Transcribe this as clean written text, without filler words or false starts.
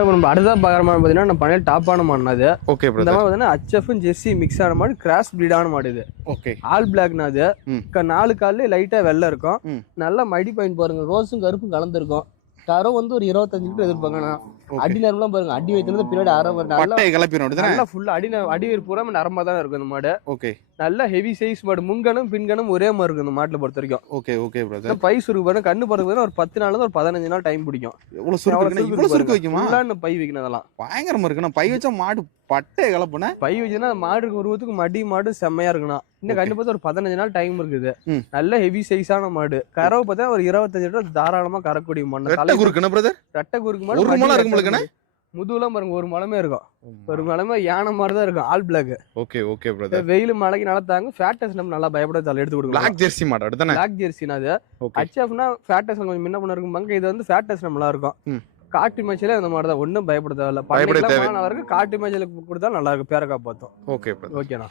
இப்போ நம்ம அடுத்தா பார்க்குற மாதிரி பார்த்தீங்கன்னா நம்ம பண்ணையில் டாப்பான மாடுனா இது. ஓகே இந்த பிரதர். மாதிரி பார்த்தீங்கன்னா ஹச்எஃப் ஜெர்சி மிக்ஸ் ஆன மாடு, கிராஸ் பிரீடான மாடு இது. ஓகே. ஆல் பிளாக்னா அது. 4 கால்ல லைட்டா வெள்ளை இருக்கும். ம். நல்லா மடி பாயிண்ட் பாருங்க, ரோஸும் கருப்பும் கலந்துருக்கும். தரம் வந்து ஒரு 25 லிட்டர் எதிர்பார்க்கண்ணா. அடி நேரம்லாம் பாருங்க, அடி வைத்திருந்து பின்னாடி அரை பட்டை கிளப்பிரும் நல்லா ஃபுல்லா அடி வயிறு பூரா நரம்பா தான் இருக்கும் இந்த மாடு. ஓகே. நல்ல ஹெவி சைஸ் மாடு, முன்கணும் பின்கணும் ஒரே மாதிரி இருக்கும் இந்த மாட்டுல பொறுத்த வரைக்கும். Okay okay brother. பை சுருக்கு பாருங்க, கண்ணு பாருங்க, ஒரு 10 நாள்ல இருந்து ஒரு 15 நாள் டைம் பிடிக்கும். இவ்வளவு சுருக்கு வைக்குமா? பை வைக்கணும் அதெல்லாம் பயங்கரமா இருக்குண்ணா. பை வச்சா மாடு பட்டை கிளப்புன. பை வச்சுன்னா மாடு உருவத்துக்கு மடி மாடு செம்மையா இருக்கணும். இன்னும் கண்ணு பார்த்து ஒரு 15 நாள் டைம் இருக்குது. நல்ல ஹெவி சைஸான மாடு. கறவை பார்த்தா ஒரு 25 லிட்டர் தாராளமா கறக்கூடிய மாடு. ரெட்டை குறுக்குண்ணா பிரதர். ரெட்டை குறுக்கு மாடு. ஒரு மலை இருக்கும்லக்கண்ணா. முதுகுலாம் பாருங்க, ஒரு மலமே இருக்கும். ஒரு மலமே யானை மாதிரி தான் இருக்கும். All black. Okay okay brother. வெயில் மழைக்கு நடத்தாங்க. ஃபேட்டஸ் நம்ம நல்லா பயப்படாத எடுத்து கொடுக்கும். பிளாக் ஜெர்சி மாடு அடுத்தானே. பிளாக் ஜெர்சினா அது. ஹச்எஃப்னா ஃபேட்டஸ் கொஞ்சம் முன்ன பண்ண இருக்கும். இது வந்து ஃபேட்டஸ் நல்லா இருக்கும். காட்டு மேய்ச்சலே அந்த மாதிரி தான், ஒன்றும் பயப்பட தேவையில்ல. பயப்பட தேவை நல்லா இருக்கு. காட்டு மேய்ச்சலுக்கு கொடுத்தா நல்லா இருக்கும், பேரக்கா பார்த்தோம். ஓகே ஓகேண்ணா.